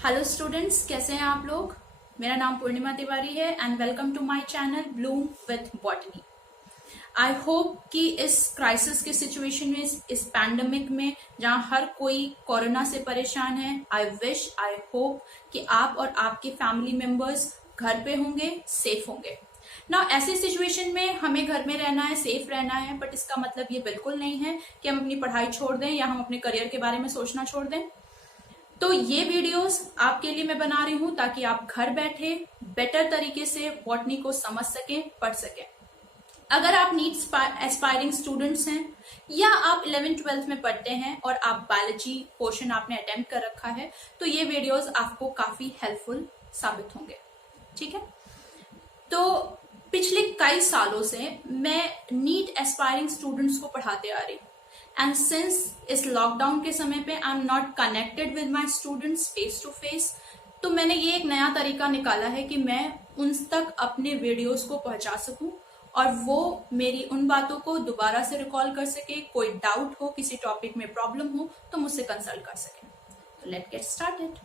Hello students, कैसे हैं आप लोग। मेरा नाम पूर्णिमा तिवारी है and welcome to my channel bloom with botany. I hope कि इस क्राइसिस के सिचुएशन में, इस पैंडेमिक में जहां हर कोई कोरोना से परेशान है, आई होप कि आप और आपके फैमिली मेंबर्स घर पे होंगे, सेफ होंगे ना। ऐसी सिचुएशन में हमें घर में रहना है, सेफ रहना है, बट इसका मतलब ये बिल्कुल नहीं है कि हम अपनी पढ़ाई छोड़ दें या हम अपने करियर के बारे में सोचना छोड़ दें। तो ये वीडियोस आपके लिए मैं बना रही हूं ताकि आप घर बैठे बेटर तरीके से बॉटनी को समझ सकें, पढ़ सकें। अगर आप नीट एस्पायरिंग स्टूडेंट्स हैं या आप 11th-12th में पढ़ते हैं और आप बायोलॉजी पोर्शन आपने अटेम्प्ट कर रखा है, तो ये वीडियोस आपको काफी हेल्पफुल साबित होंगे। ठीक है, तो पिछले कई सालों से मैं नीट एस्पायरिंग स्टूडेंट्स को पढ़ाते आ रही हूँ एंड सिंस इस लॉकडाउन के समय पे I am not connected with my students face to face, तो मैंने ये एक नया तरीका निकाला है कि मैं उन तक अपने वीडियोस को पहुंचा सकूं और वो मेरी उन बातों को दोबारा से रिकॉल कर सके। कोई डाउट हो, किसी टॉपिक में प्रॉब्लम हो, तो मुझसे कंसल्ट कर सके। तो लेट गेट स्टार्टेड।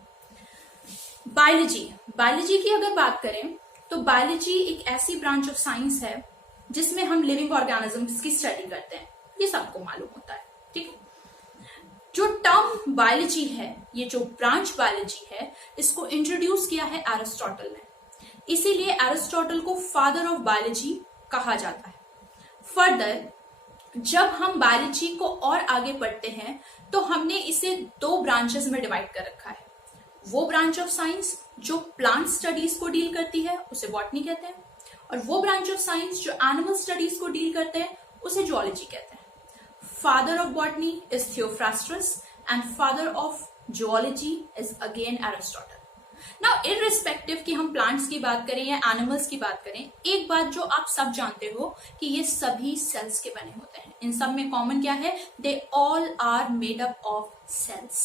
बायोलॉजी की अगर बात करें तो बायोलॉजी एक ऐसी ब्रांच ऑफ साइंस है जिसमें हम लिविंग ऑर्गेनिजम्स की स्टडी करते हैं। ये सबको मालूम होता है, ठीक है। जो टर्म बायोलॉजी है, ये जो ब्रांच बायोलॉजी है, इसको इंट्रोड्यूस किया है एरिस्टोटल ने। इसीलिए एरिस्टोटल को फादर ऑफ बायोलॉजी कहा जाता है। फर्दर जब हम बायोलॉजी को और आगे पढ़ते हैं तो हमने इसे दो ब्रांचेस में डिवाइड कर रखा है। वो ब्रांच ऑफ साइंस जो प्लांट स्टडीज को डील करती है उसे बॉटनी कहते हैं, और वो ब्रांच ऑफ साइंस जो एनिमल स्टडीज को डील करते हैं उसे जूलॉजी कहते हैं। Father of botany is Theophrastus and father of zoology is again Aristotle. Now, irrespective कि हम plants की बात करें या animals की बात करें, एक बात जो आप सब जानते हो कि ये सभी cells के बने होते हैं। इन सब में common क्या है? They all are made up of cells.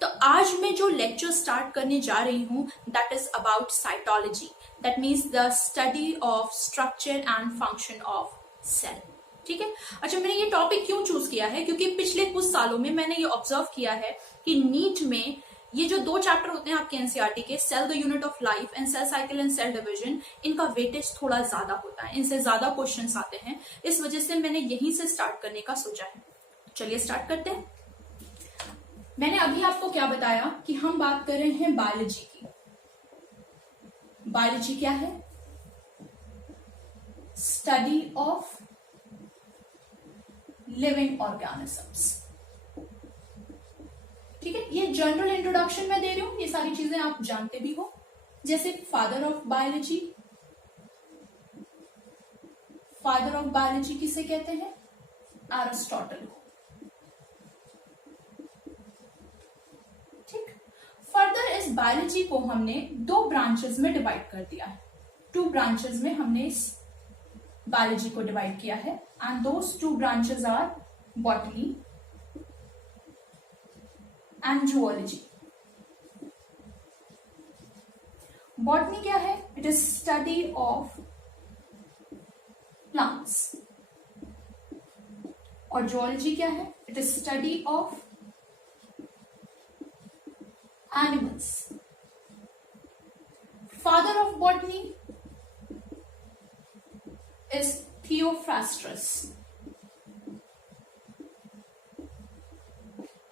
तो आज मैं जो lecture start करने जा रही हूँ, that is about cytology. That means the study of structure and function of cell. ठीक है। अच्छा, मैंने ये टॉपिक क्यों चूज किया है? क्योंकि पिछले कुछ सालों में मैंने ये ऑब्जर्व किया है कि नीट में ये जो दो चैप्टर होते हैं आपके एनसीईआरटी के, cell the unit of life and cell cycle and cell division, इनका वेटेज थोड़ा ज्यादा होता है, इनसे ज्यादा क्वेश्चंस आते हैं। इस वजह से मैंने यहीं से स्टार्ट करने का सोचा है। चलिए स्टार्ट करते हैं। मैंने अभी आपको क्या बताया कि हम बात कर रहे हैं बायोलॉजी की। बायोलॉजी क्या है? Study of living organisms. ठीक है, ये जनरल इंट्रोडक्शन मैं दे रही हूं, ये सारी चीजें आप जानते भी हो। जैसे father of biology, father of biology किसे कहते हैं? एरिस्टोटल को। ठीक, फर्दर इस बायोलॉजी को हमने दो ब्रांचेस में डिवाइड कर दिया है। टू ब्रांचेस में हमने इस बायोलॉजी को डिवाइड किया है and those two branches are botany and zoology. Botany क्या है? It is study of plants, और जूलॉजी क्या है? It is study of animals. Father of botany is Theophrastus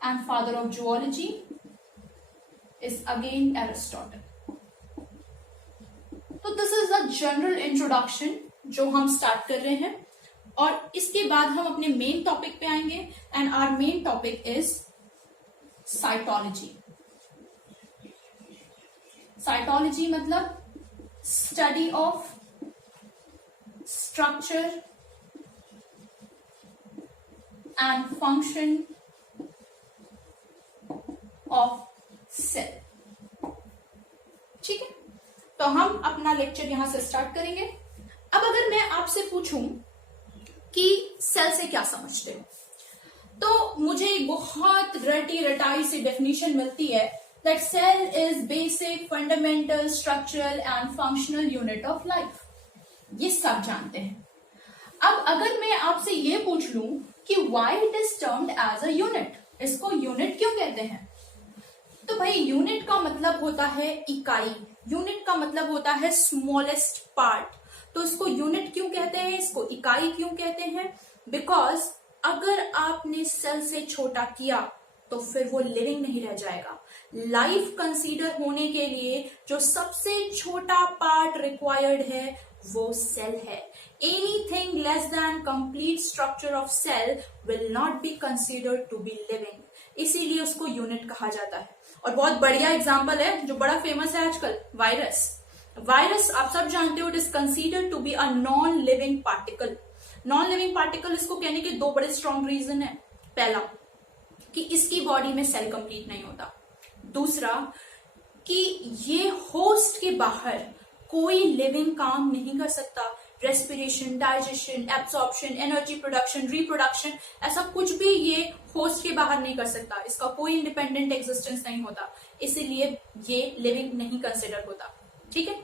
and father of zoology is again Aristotle. तो this is a general introduction जो हम start कर रहे हैं, और इसके बाद हम अपने मेन टॉपिक पे आएंगे and our main topic is cytology. Cytology मतलब study of structure and function of cell। ठीक है, तो हम अपना लेक्चर यहां से स्टार्ट करेंगे। अब अगर मैं आपसे पूछूं कि सेल से क्या समझते हो, तो मुझे एक बहुत रटाई सी डेफिनेशन मिलती है that cell is basic, fundamental, structural and functional unit of life। ये सब जानते हैं। अब अगर मैं आपसे ये पूछ लूं कि why it is termed as a unit, इसको यूनिट क्यों कहते हैं, तो भाई यूनिट का मतलब होता है इकाई, यूनिट का मतलब होता है स्मॉलेस्ट पार्ट। तो इसको यूनिट क्यों कहते हैं, इसको इकाई क्यों कहते हैं? बिकॉज अगर आपने सेल से छोटा किया तो फिर वो लिविंग नहीं रह जाएगा। लाइफ कंसीडर होने के लिए जो सबसे छोटा पार्ट रिक्वायर्ड है वो सेल है। Anything less than complete structure of cell will not be considered to be living, इसीलिए उसको यूनिट कहा जाता है। और बहुत बढ़िया एग्जांपल है जो बड़ा फेमस है आजकल, वायरस। वायरस आप सब जानते हो, it is considered to be a non living particle. Non living particle इसको कहने के दो बड़े स्ट्रॉन्ग रीजन है। पहला कि इसकी बॉडी में सेल कंप्लीट नहीं होता, दूसरा कि ये होस्ट के बाहर कोई लिविंग काम नहीं कर सकता। Respiration, digestion, absorption, energy production, reproduction, ऐसा कुछ भी ये होस्ट के बाहर नहीं कर सकता। इसका कोई इंडिपेंडेंट एग्जिस्टेंस नहीं होता, इसीलिए ये लिविंग नहीं कंसिडर होता। ठीक है।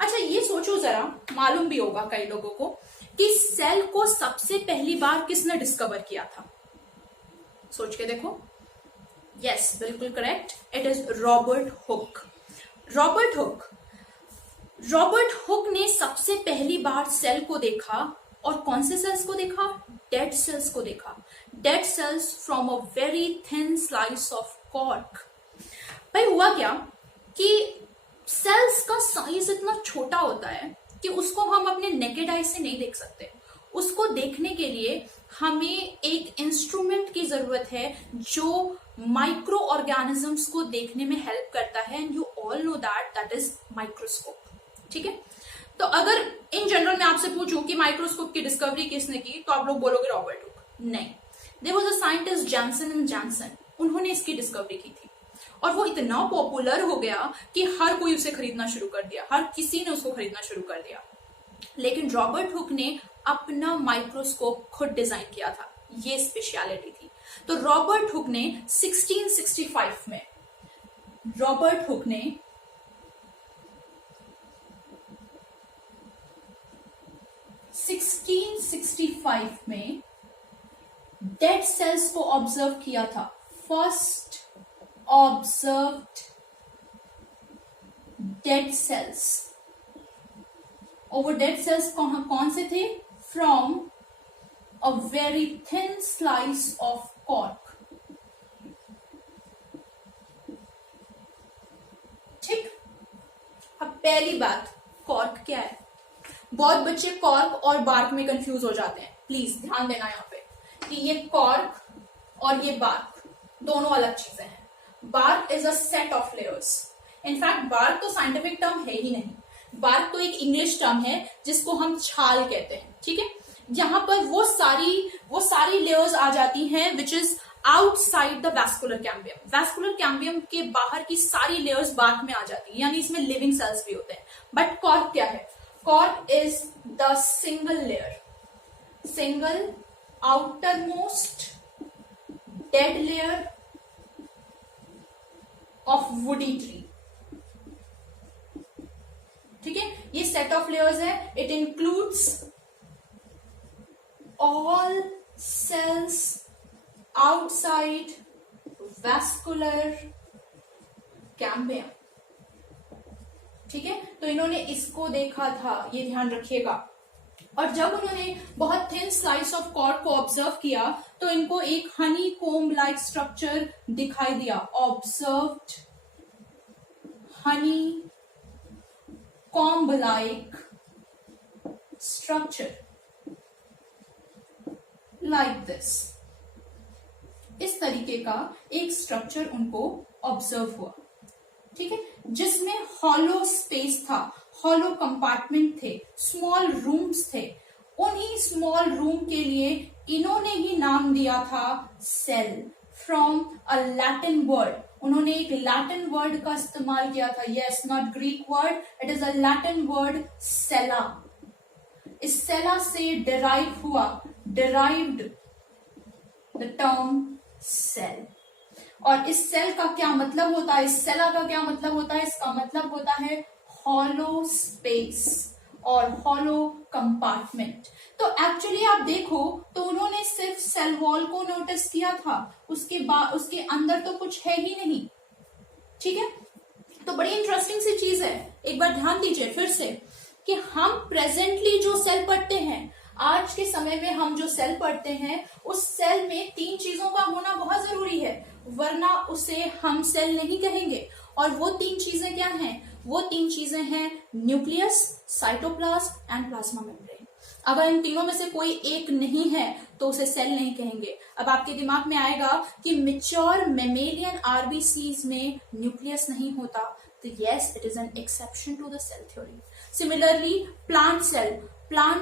अच्छा ये सोचो जरा, मालूम भी होगा कई लोगों को कि सेल को सबसे पहली बार किसने डिस्कवर किया था? सोच के देखो। यस, बिल्कुल correct, it is Robert Hooke. Robert Hooke ने सबसे पहली बार सेल को देखा, और कौन से सेल्स को देखा? डेड सेल्स को देखा। Dead cells from a very thin slice of cork. भाई हुआ क्या कि सेल्स का साइज इतना छोटा होता है कि उसको हम अपने नेकेड आई से नहीं देख सकते। उसको देखने के लिए हमें एक इंस्ट्रूमेंट की जरूरत है जो माइक्रो ऑर्गेनिजम्स को देखने में हेल्प करता है, and you all know that is microscope. ठीक है। तो अगर इन जनरल मैं आपसे पूछूं कि माइक्रोस्कोप की डिस्कवरी किसने की, तो आप लोग बोलोगे रॉबर्ट हुक। नहीं, there was a scientist Johnson and Johnson, उन्होंने इसकी डिस्कवरी की थी, और वो इतना पॉपुलर हो गया कि हर कोई उसे खरीदना शुरू कर दिया, हर किसी ने उसको खरीदना शुरू कर दिया। लेकिन रॉबर्ट हुक ने अपना माइक्रोस्कोप खुद डिजाइन किया था, ये स्पेशलिटी थी। तो रॉबर्ट हुक ने 1665 में 1665 में डेड सेल्स को ऑब्जर्व किया था। फर्स्ट ऑब्जर्व्ड डेड सेल्स, और वो डेड सेल्स कौन से थे? From a very thin slice of cork. ठीक। अब पहली बात, कॉर्क क्या है? बहुत बच्चे कॉर्क और बार्क में कंफ्यूज हो जाते हैं, प्लीज ध्यान देना यहाँ पे कि ये कॉर्क और ये बार्क दोनों अलग चीजें हैं। Bark is a set of layers. In fact bark तो साइंटिफिक टर्म है ही नहीं, बार्क तो एक इंग्लिश टर्म है जिसको हम छाल कहते हैं। ठीक है। यहां पर वो सारी लेयर्स आ जाती हैं which is outside the vascular cambium. Vascular cambium के बाहर की सारी लेयर्स बार्क में आ जाती है, यानी इसमें लिविंग सेल्स भी होते हैं। बट कॉर्क क्या है? Cork is the single outermost dead layer of woody tree। ठीक है। ये सेट ऑफ लेयर्स है, it includes all cells outside vascular cambium. ठीक है। तो इन्होंने इसको देखा था, ये ध्यान रखिएगा। और जब उन्होंने बहुत थिन स्लाइस ऑफ कॉर्क को ऑब्जर्व किया तो इनको एक हनी कोम्ब लाइक स्ट्रक्चर दिखाई दिया। Observed Honey comb like structure like this. इस तरीके का एक स्ट्रक्चर उनको ऑब्जर्व हुआ। ठीक है। जिसमें हॉलो स्पेस था, हॉलो कंपार्टमेंट थे, स्मॉल रूम्स थे। उन्हीं स्मॉल रूम के लिए इन्होंने ही नाम दिया था cell, from a Latin word. उन्होंने एक लैटिन वर्ड का इस्तेमाल किया था। Yes, not Greek word, it is a Latin word cella. इस सेला से डिराइव्ड द टर्म सेल। और इस सेल का क्या मतलब होता है, इस सेला का क्या मतलब होता है? इसका मतलब होता है हॉलो स्पेस और हॉलो कंपार्टमेंट। तो एक्चुअली आप देखो तो उन्होंने सिर्फ सेल वॉल को नोटिस किया था, उसके अंदर तो कुछ है ही नहीं। ठीक है, तो बड़ी इंटरेस्टिंग सी चीज है। एक बार ध्यान दीजिए फिर से कि हम प्रेजेंटली जो सेल पढ़ते हैं, आज के समय में हम जो सेल पढ़ते हैं, उस सेल में 3 चीजों का होना बहुत जरूरी है, वरना उसे हम सेल नहीं कहेंगे। और वो 3 चीजें क्या हैं? वो 3 चीजें हैं nucleus, cytoplasm and plasma membrane. अगर इन तीनों में से कोई एक नहीं है तो उसे सेल नहीं कहेंगे। अब आपके दिमाग में आएगा कि मैच्योर मेमेलियन आरबीसीज में न्यूक्लियस नहीं होता, तो yes, it is an exception to the cell theory. Similarly plant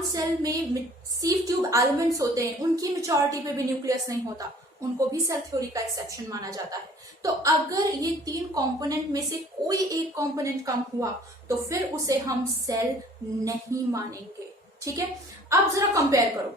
cell में सीव ट्यूब एलिमेंट्स होते हैं, उनकी मैच्योरिटी पे भी न्यूक्लियस नहीं होता, उनको भी सेल थ्योरी का एक्सेप्शन माना जाता है। तो अगर ये 3 कंपोनेंट में से कोई एक कंपोनेंट कम हुआ तो फिर उसे हम सेल नहीं मानेंगे। ठीक है, अब जरा कंपेयर करो,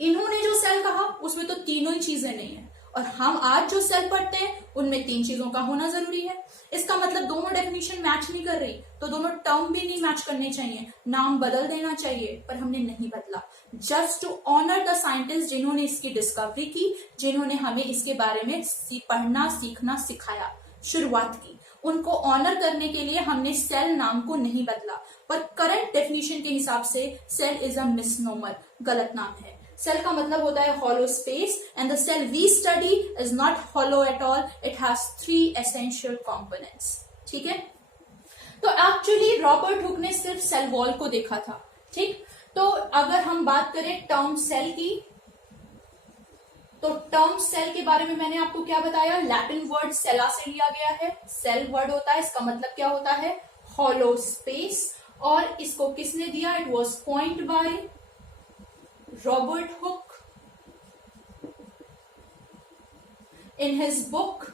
इन्होंने जो सेल कहा उसमें तो तीनों ही चीजें नहीं है, और हम आज जो सेल पढ़ते हैं उनमें 3 चीजों का होना जरूरी है। इसका मतलब दोनों डेफिनेशन मैच नहीं कर रही, तो दोनों टर्म भी नहीं मैच करने चाहिए, नाम बदल देना चाहिए, पर हमने नहीं बदला, just to honour the scientist जिन्होंने इसकी डिस्कवरी की, जिन्होंने हमें इसके बारे में पढ़ना, सीखना, सिखाया, शुरुआत की, उनको ऑनर करने के लिए हमने सेल नाम को नहीं बदला। पर करंट डेफिनेशन के हिसाब से सेल इज अ मिसनोमर, गलत नाम है। सेल का मतलब होता है hollow space, and the cell we study is not hollow at all, it has 3 essential components. ठीक है, तो एक्चुअली रॉबर्ट हुक ने सिर्फ सेल वॉल को देखा था। ठीक, तो अगर हम बात करें टर्म सेल की, तो टर्म सेल के बारे में मैंने आपको क्या बताया, लैटिन वर्ड सेला से लिया गया है, सेल वर्ड होता है, इसका मतलब क्या होता है, हॉलो स्पेस, और इसको किसने दिया, it was coined by Robert Hooke in his book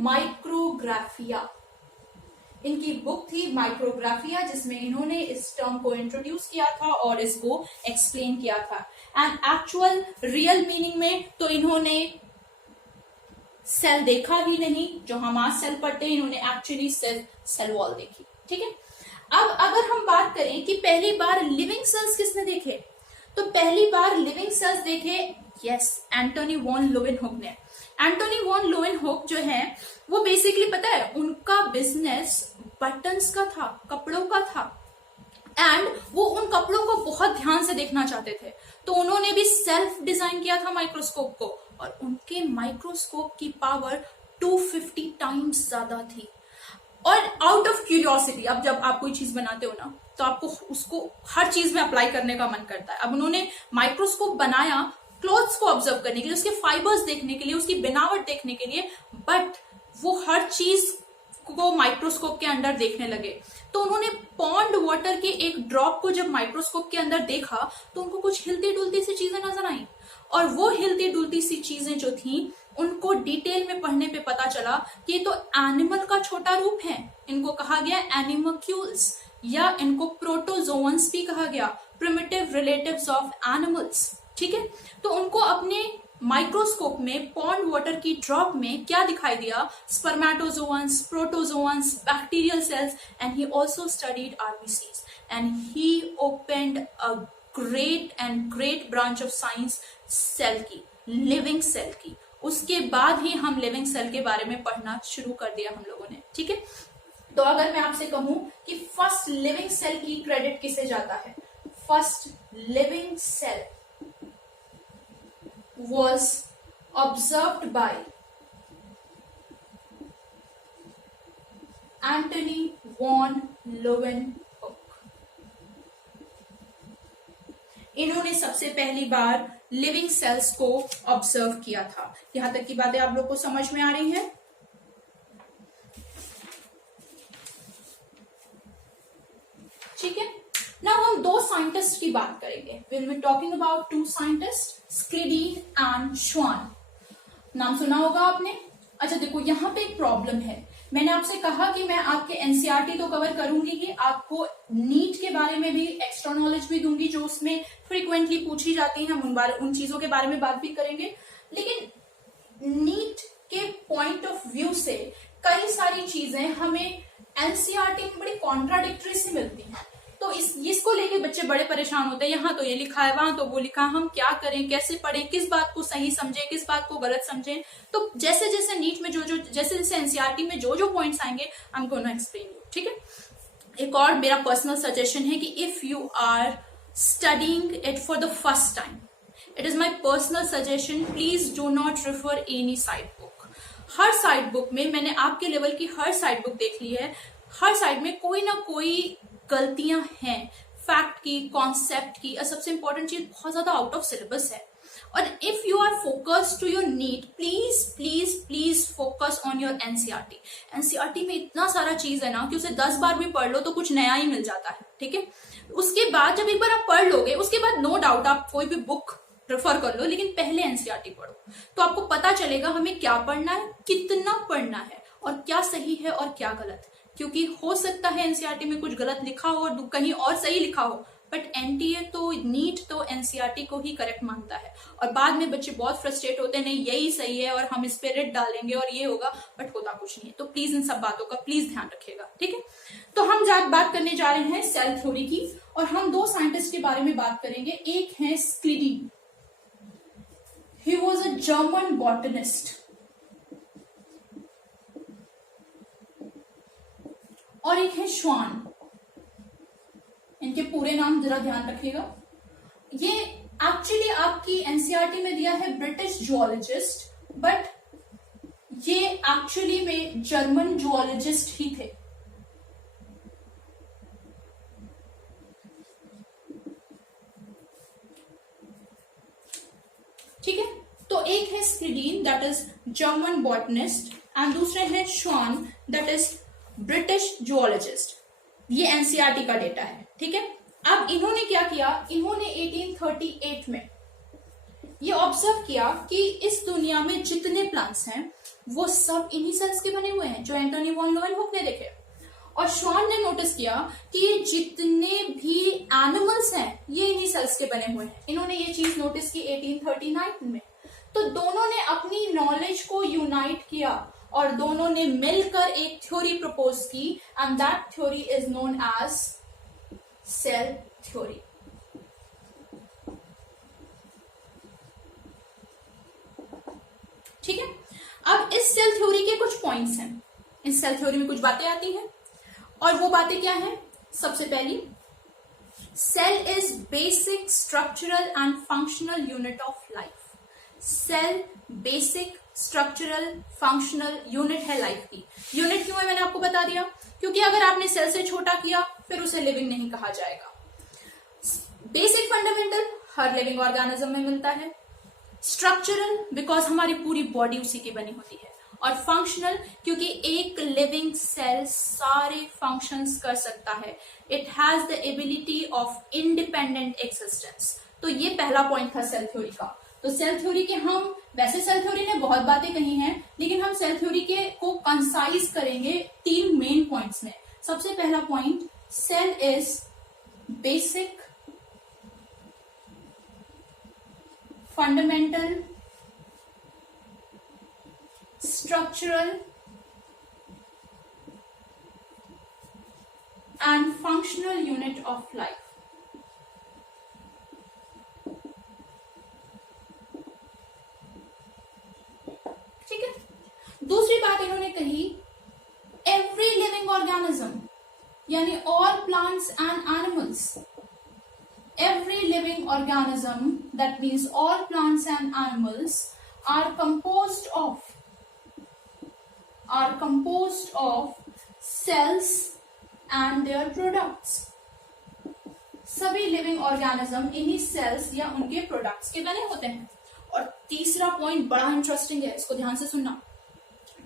Micrographia. इनकी बुक थी माइक्रोग्राफिया, जिसमें इन्होंने इस टर्म को इंट्रोड्यूस किया था और इसको एक्सप्लेन किया था। एंड एक्चुअल रियल मीनिंग में तो इन्होंने सेल देखा ही नहीं, जो हम आज सेल पढ़ते हैं, इन्होंने एक्चुअली सेल वॉल देखी। ठीक है, अब अगर हम बात करें कि पहली बार लिविंग सेल्स किसने देखे, तो पहली बार लिविंग सेल्स देखे, यस, एंटोनी वॉन ल्यूवेनहुक ने। एंटोनी वॉन ल्यूवेनहुक जो है वो बेसिकली पता है उनका बिजनेस बटन्स का था, कपड़ों का था, एंड वो उन कपड़ों को बहुत ध्यान से देखना चाहते थे, तो उन्होंने भी सेल्फ डिजाइन किया था माइक्रोस्कोप को, और उनके माइक्रोस्कोप की पावर 250 टाइम्स ज्यादा थी। और आउट ऑफ क्यूरियोसिटी, अब जब आप कोई चीज बनाते हो ना, तो आपको उसको हर चीज में अप्लाई करने का मन करता है। अब उन्होंने माइक्रोस्कोप बनाया क्लोथ्स को ऑब्जर्व करने के लिए, उसके फाइबर्स देखने के लिए, उसकी बनावट देखने के लिए, बट वो हर चीज को माइक्रोस्कोप के अंदर देखने लगे। तो उन्होंने पॉन्ड वाटर के एक ड्रॉप को जब माइक्रोस्कोप के अंदर देखा तो उनको कुछ हिलती डुलती सी चीजें नजर आई, और वो हिलती डुलती सी चीजें जो थी उनको डिटेल में पढ़ने पे पता चला कि ये तो एनिमल का छोटा रूप है। इनको कहा गया एनिमोक्यूल्स, या इनको प्रोटोजोअन्स भी कहा गया, प्रिमिटिव रिलेटिव्स ऑफ एनिमल्स। ठीक है, तो उनको अपने माइक्रोस्कोप में पॉन्ड वाटर की ड्रॉप में क्या दिखाई दिया, spermatozoans, protozoans, bacterial cells, and he also studied RBCs, and he opened a great branch of science cell की, लिविंग सेल की। उसके बाद ही हम लिविंग सेल के बारे में पढ़ना शुरू कर दिया हम लोगों ने। ठीक है, तो अगर मैं आपसे कहूं कि फर्स्ट लिविंग सेल की क्रेडिट किसे जाता है, first living cell was observed by Antony von Leeuwenhoek। इन्होंने सबसे पहली बार लिविंग सेल्स को ऑब्जर्व किया था। यहां तक की बातें आप लोग को समझ में आ रही हैं? ठीक है, नाउ हम 2 साइंटिस्ट की बात करेंगे। Will be talking about 2 scientist, Schleiden and Schwann. नाम सुना होगा आपने। अच्छा देखो, यहाँ पे एक प्रॉब्लम है। मैंने आपसे कहा कि मैं आपके एनसीईआरटी तो कवर करूंगी ही, आपको नीट के बारे में भी एक्स्ट्रा नॉलेज भी दूंगी जो उसमें फ्रीक्वेंटली पूछी जाती है, हम उन चीजों के बारे में बात भी करेंगे। लेकिन नीट के पॉइंट ऑफ व्यू से कई सारी चीजें हमें एनसीईआरटी में बड़ी कॉन्ट्राडिक्टरी सी मिलती हैं। तो इसको लेके बच्चे बड़े परेशान होते हैं, यहाँ तो ये लिखा है, वहां तो वो लिखा, हम क्या करें, कैसे पढ़ें, किस बात को सही समझें, किस बात को गलत समझें। तो जैसे जैसे नीट में जैसे जैसे एनसीईआरटी में जो पॉइंट्स आएंगे, I am gonna explain you, ठीक है। एक और मेरा पर्सनल सजेशन है कि if you are studying it for the first time, it is my personal suggestion, please do not refer any side book. हर साइड बुक में, मैंने आपके लेवल की हर साइड बुक देख ली है, हर साइड में कोई ना कोई गलतियां हैं, फैक्ट की, कॉन्सेप्ट की, और सबसे इंपॉर्टेंट चीज बहुत ज्यादा आउट ऑफ सिलेबस है। और if you are focused to your NEET, please please please focus on your NCERT. NCERT में इतना सारा चीज है ना कि उसे 10 बार भी पढ़ लो तो कुछ नया ही मिल जाता है, ठीक है। उसके बाद जब एक बार आप पढ़ लोगे, उसके बाद नो डाउट आप कोई भी बुक प्रेफर कर लो, लेकिन पहले एनसीईआरटी पढ़ो, तो आपको पता चलेगा हमें क्या पढ़ना है, कितना पढ़ना है, और क्या सही है और क्या गलत। क्योंकि हो सकता है एनसीईआरटी में कुछ गलत लिखा हो और कहीं और सही लिखा हो, बट एनटीए तो, नीट तो एनसीईआरटी को ही करेक्ट मानता है। और बाद में बच्चे बहुत फ्रस्ट्रेट होते हैं, नहीं यही सही है और हम इस पे रेट डालेंगे और ये होगा, बट होता कुछ नहीं है। तो प्लीज इन सब बातों का प्लीज ध्यान रखिएगा, ठीक है। तो हम बात करने जा रहे हैं सेल थ्योरी की, और हम 2 साइंटिस्ट के बारे में बात करेंगे। एक है Schleiden, he was a German botanist, और एक है श्वान। इनके पूरे नाम जरा ध्यान रखिएगा। ये एक्चुअली आपकी एनसीईआरटी में दिया है ब्रिटिश जूलॉजिस्ट, बट ये एक्चुअली में जर्मन जूलॉजिस्ट ही थे। ठीक है, तो एक है Schleiden that is German botanist, and दूसरे हैं Schwann that is British zoologist. ये एनसीईआरटी का डेटा है, ठीक है। अब इन्होंने क्या किया, इन्होंने 1838 में ये ऑब्जर्व किया कि इस दुनिया में जितने प्लांट्स हैं वो सब इन्हीं सेल्स के बने हुए हैं, जो एंटोनी वॉन लोवेनहुक ने देखे। और श्वान ने नोटिस किया कि ये जितने भी एनिमल्स हैं ये इन्हीं सेल्स के बने हुए हैं। इन्होंने ये चीज नोटिस की 1839 में। तो दोनों ने अपनी नॉलेज को यूनाइट किया और दोनों ने मिलकर एक थ्योरी प्रपोज की, and that theory is known as cell theory. ठीक है, अब इस सेल थ्योरी के कुछ पॉइंट्स हैं। इस सेल थ्योरी में कुछ बातें आती हैं, और वो बातें क्या हैं? सबसे पहली, cell is basic structural and functional unit of life. Cell basic structural functional unit है लाइफ की। यूनिट क्यों है मैंने आपको बता दिया, क्योंकि अगर आपने सेल से छोटा किया फिर उसे लिविंग नहीं कहा जाएगा। बेसिक फंडामेंटल हर लिविंग ऑर्गेनिज्म में मिलता है। स्ट्रक्चरल बिकॉज हमारी पूरी बॉडी उसी की बनी होती है। और फंक्शनल क्योंकि एक लिविंग सेल सारे फंक्शंस कर सकता है। It has the ability of independent existence. तो ये पहला पॉइंट था सेल थ्योरी का। तो सेल थ्योरी के हम, वैसे सेल थ्योरी ने बहुत बातें कही हैं, लेकिन हम सेल थ्योरी के को कंसाइज करेंगे 3 मेन पॉइंट्स में। सबसे पहला point, cell is basic fundamental structural and functional unit of life. ठीक है, दूसरी बात इन्होंने कही, एवरी लिविंग ऑर्गेनिज्म यानी all plants and animals, every living organism, that means all plants and animals, are composed of cells and their products. सभी living organism इन्हीं sales या उनके प्रोडक्ट्स के बने होते हैं। और तीसरा पॉइंट बड़ा इंटरेस्टिंग है, इसको ध्यान से सुनना।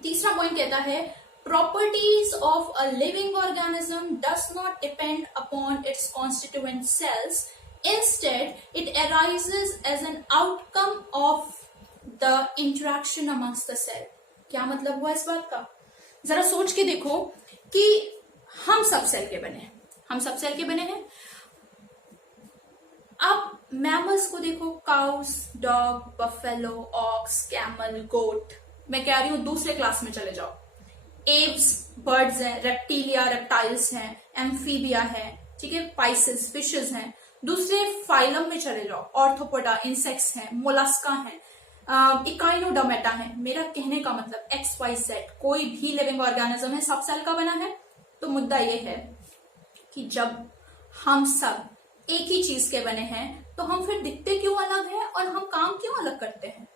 तीसरा पॉइंट कहता है, properties of a living organism does not depend upon its constituent cells. Instead, it arises as an outcome of the interaction amongst the cell. क्या मतलब हुआ इस बात का? जरा सोच के देखो कि हम सब सेल के बने हैं, हम सब सेल के बने हैं। अब मैमल्स को देखो, cows, dog, buffalo, ox, camel, goat. मैं कह रही हूं दूसरे क्लास में चले जाओ। एव्स बर्ड्स हैं, रेप्टिलिया रेप्टाइल्स हैं, एम्फीबिया है, ठीक है, पाइसेस फिशेस हैं। दूसरे फाइलम में चले जाओ, ऑर्थोपोडा इंसेक्ट्स हैं, मोलस्का हैं, इकाइनोडर्मेटा है। मेरा कहने का मतलब XYZ कोई भी लिविंग ऑर्गेनिज्म है, सब सेल का बना है। तो मुद्दा ये है कि जब हम सब एक ही चीज के बने हैं तो हम फिर दिखते क्यों अलग हैं और हम काम क्यों अलग करते हैं?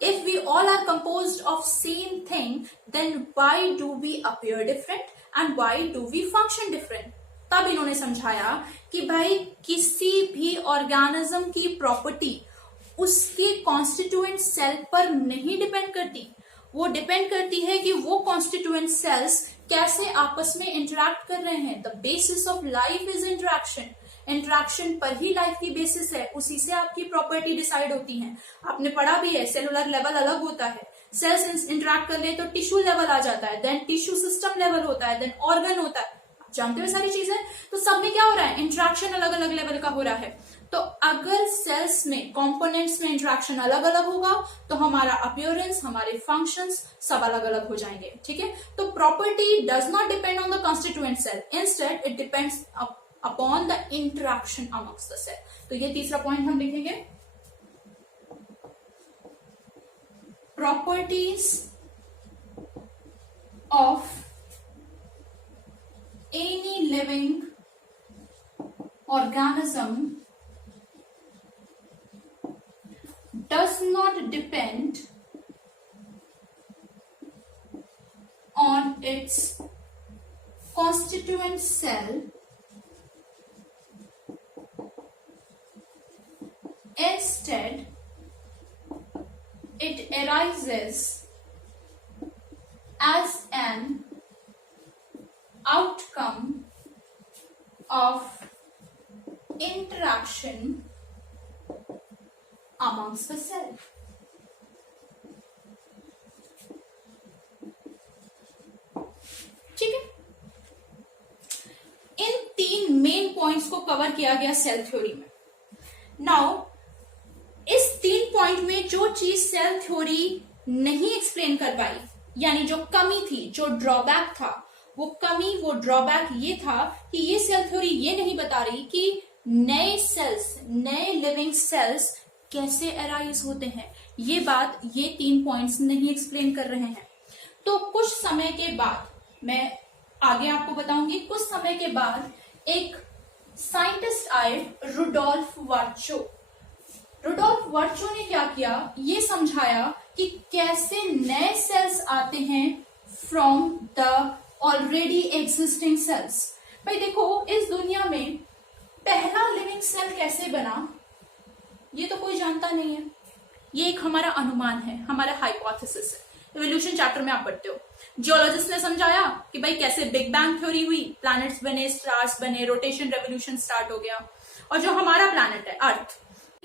If we all are composed of same thing, then why do we appear different and why do we function different? तब इन्होंने समझाया कि भाई किसी भी ऑर्गेनिज्म की प्रॉपर्टी उसके कॉन्स्टिट्यूएंट सेल पर नहीं डिपेंड करती। वो डिपेंड करती है कि वो कॉन्स्टिट्यूएंट सेल्स कैसे आपस में इंटरेक्ट कर रहे हैं। The basis of life is interaction. Interaction पर ही लाइफ की बेसिस है, उसी से आपकी प्रॉपर्टी डिसाइड होती है। आपने पढ़ा भी है, सेलुलर लेवल अलग होता है, सेल्स इंटरेक्ट कर ले तो टिश्यू लेवल आ जाता है, देन टिश्यू सिस्टम लेवल होता है, देन ऑर्गन होता है। आप जानते हो सारी चीजें। तो सब में क्या हो रहा है? इंटरेक्शन अलग अलग लेवल का हो रहा है। तो अगर सेल्स में कंपोनेंट्स में इंटरेक्शन अलग अलग होगा तो हमारा अपीयरेंस, हमारे फंक्शंस सब अलग अलग हो जाएंगे। ठीक है, तो property does not depend on the constituent cell, instead it depends upon the interaction amongst the cell. तो ये तीसरा पॉइंट हम लिखेंगे, properties of any living organism does not depend on its constituent cell. Instead, it arises as an outcome of interaction amongst the cell. ठीक है, इन तीन main points को cover किया गया सेल थ्योरी में। नाउ इस तीन पॉइंट में जो चीज सेल थ्योरी नहीं एक्सप्लेन कर पाई, यानी जो कमी थी, जो ड्रॉबैक था, वो कमी, वो ड्रॉबैक ये था कि ये सेल थ्योरी ये नहीं बता रही कि नए सेल्स, नए लिविंग सेल्स कैसे अराइज होते हैं। ये बात ये तीन पॉइंट्स नहीं एक्सप्लेन कर रहे हैं। तो कुछ समय के बाद, मैं आगे आपको बताऊंगी, कुछ समय के बाद एक साइंटिस्ट आए, रुडोल्फ वर्चो। रुडोल्फ वर्चो ने क्या किया, ये समझाया कि कैसे नए सेल्स आते हैं from the already existing cells. भाई देखो, इस दुनिया में पहला लिविंग सेल कैसे बना ये तो कोई जानता नहीं है। ये एक हमारा अनुमान है, हमारा हाइपोथेसिस है। इवोल्यूशन चैप्टर में आप पढ़ते हो, जियोलॉजिस्ट ने समझाया कि भाई कैसे बिग बैंग थ्योरी हुई, प्लैनेट्स बने, स्टार्स बने, रोटेशन रेवोल्यूशन स्टार्ट हो गया। और जो हमारा प्लैनेट है अर्थ,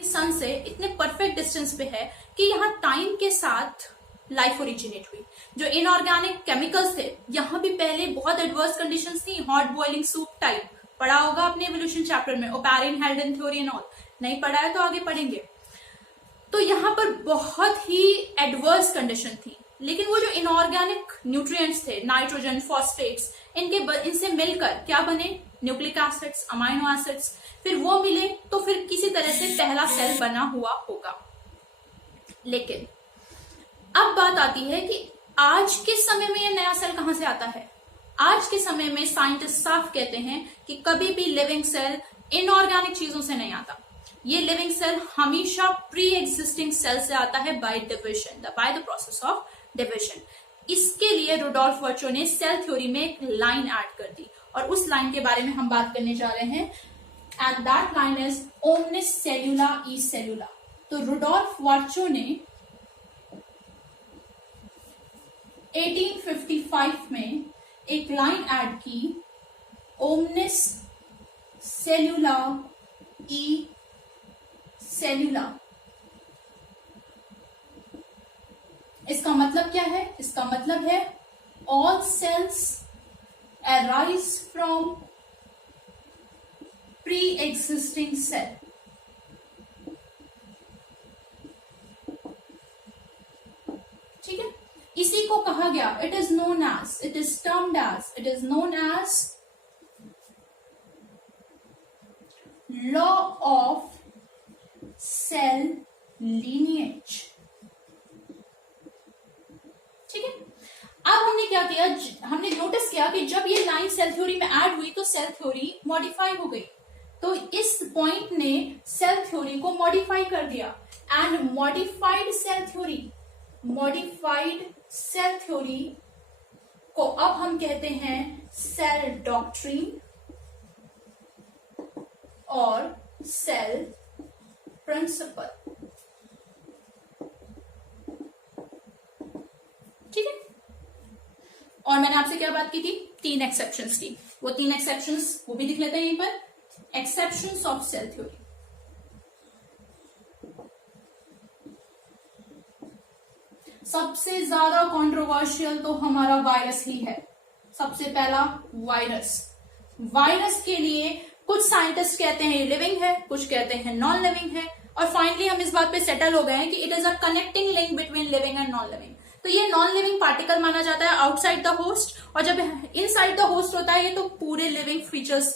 सन से इतने परफेक्ट डिस्टेंस पे है कि यहाँ टाइम के साथ लाइफ ओरिजिनेट हुई। जो इनऑर्गेनिक केमिकल्स थे, यहाँ भी पहले बहुत एडवर्स कंडीशंस थी, हॉट बॉइलिंग सूप टाइप। पढ़ा होगा अपने इवोल्यूशन चैप्टर में, ओपैरिन हेल्डन थ्योरी एंड ऑल। नहीं पढ़ा है तो आगे पढ़ेंगे। तो यहाँ पर बहुत ही एडवर्स कंडीशन थी, लेकिन वो जो इनऑर्गेनिक न्यूट्रिएंट्स थे, नाइट्रोजन, फॉस्फेट्स, इनसे मिलकर क्या बने? Nucleic acids, amino acids. फिर वो मिले तो फिर किसी तरह से पहला सेल बना हुआ होगा। लेकिन अब बात आती है कि आज के समय में ये नया सेल कहां से आता है। आज के समय में साइंटिस्ट साफ कहते हैं कि कभी भी लिविंग सेल इनऑर्गेनिक चीजों से नहीं आता। ये लिविंग सेल हमेशा प्री एग्जिस्टिंग सेल से आता है by division, by the process of division. इसके लिए रुडोल्फ वर्चो ने सेल थ्योरी में एक लाइन ऐड कर दी और उस लाइन के बारे में हम बात करने जा रहे हैं। And that line is omnis cellula e cellula. तो रुडोल्फ वर्चो ने 1855 में एक लाइन ऐड की, ओमनिस सेल्यूला ई सेल्यूला। इसका मतलब क्या है? इसका मतलब है all cells arise from pre existing cell. ठीक है, इसी को कहा गया, it is known as law of cell lineage. ठीक है, अब हमने क्या किया, हमने नोटिस किया कि जब ये लाइन सेल थ्योरी में ऐड हुई तो सेल थ्योरी मॉडिफाई हो गई। तो इस पॉइंट ने सेल थ्योरी को मॉडिफाई कर दिया एंड मॉडिफाइड सेल थ्योरी को अब हम कहते हैं सेल डॉक्ट्रिन और सेल प्रिंसिपल। ठीक है, और मैंने आपसे क्या बात की थी, 3 एक्सेप्शंस की। वो 3 एक्सेप्शंस वो भी लिख लेते हैं यहीं पर, एक्सेप्शंस ऑफ सेल थ्योरी। सबसे ज्यादा कंट्रोवर्शियल तो हमारा वायरस ही है। सबसे पहला वायरस के लिए कुछ साइंटिस्ट कहते हैं ये लिविंग है, कुछ कहते हैं नॉन लिविंग है, और फाइनली हम इस बात पे सेटल हो गए हैं कि it is a connecting link between living and non living. तो ये नॉन लिविंग पार्टिकल माना जाता है आउटसाइड द होस्ट, और जब इनसाइड द होस्ट होता है ये तो पूरे लिविंग फीचर्स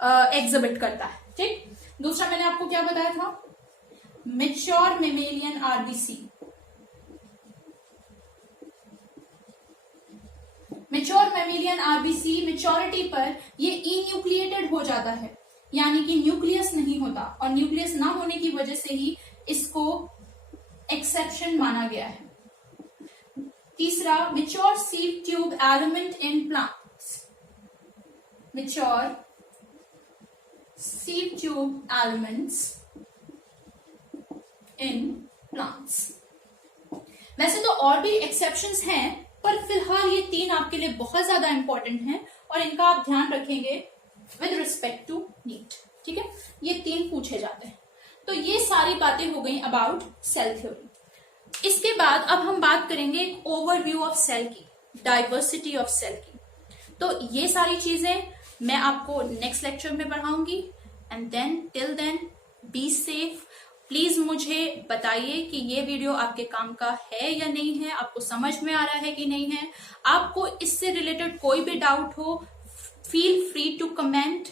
एग्जिबिट करता है। ठीक, दूसरा मैंने आपको क्या बताया था, mature mammalian RBC. Mature mammalian RBC maturity पर ये इन्यूक्लिएटेड हो जाता है, यानी कि न्यूक्लियस नहीं होता, और न्यूक्लियस ना होने की वजह से ही इसको एक्सेप्शन माना गया है। तीसरा, mature sieve tube element in plants. Mature sieve tube elements in plants. वैसे तो और भी एक्सेप्शंस हैं, पर फिलहाल ये 3 आपके लिए बहुत ज्यादा इंपॉर्टेंट हैं और इनका आप ध्यान रखेंगे विद रिस्पेक्ट टू नीट। ठीक है, ये 3 पूछे जाते हैं। तो ये सारी बातें हो गई अबाउट सेल थ्योरी। इसके बाद अब हम बात करेंगे एक ओवरव्यू ऑफ सेल की, डाइवर्सिटी ऑफ सेल की। तो ये सारी चीजें मैं आपको नेक्स्ट लेक्चर में पढ़ाऊंगी, and then till then be safe. Please मुझे बताइए कि ये वीडियो आपके काम का है या नहीं है, आपको समझ में आ रहा है कि नहीं है। आपको इससे रिलेटेड कोई भी डाउट हो, feel free to comment.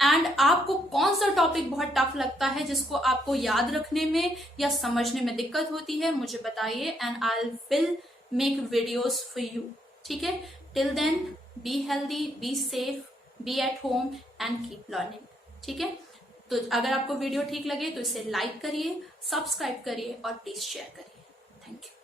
And आपको कौन सा टॉपिक बहुत टफ लगता है, जिसको आपको याद रखने में या समझने में दिक्कत होती है, मुझे बताइए, and I will make videos for you. ठीक है, till then be healthy, be safe, be at home and keep learning. ठीक है, तो अगर आपको वीडियो ठीक लगे तो इसे लाइक करिए, सब्सक्राइब करिए और प्लीज शेयर करिए। Thank you.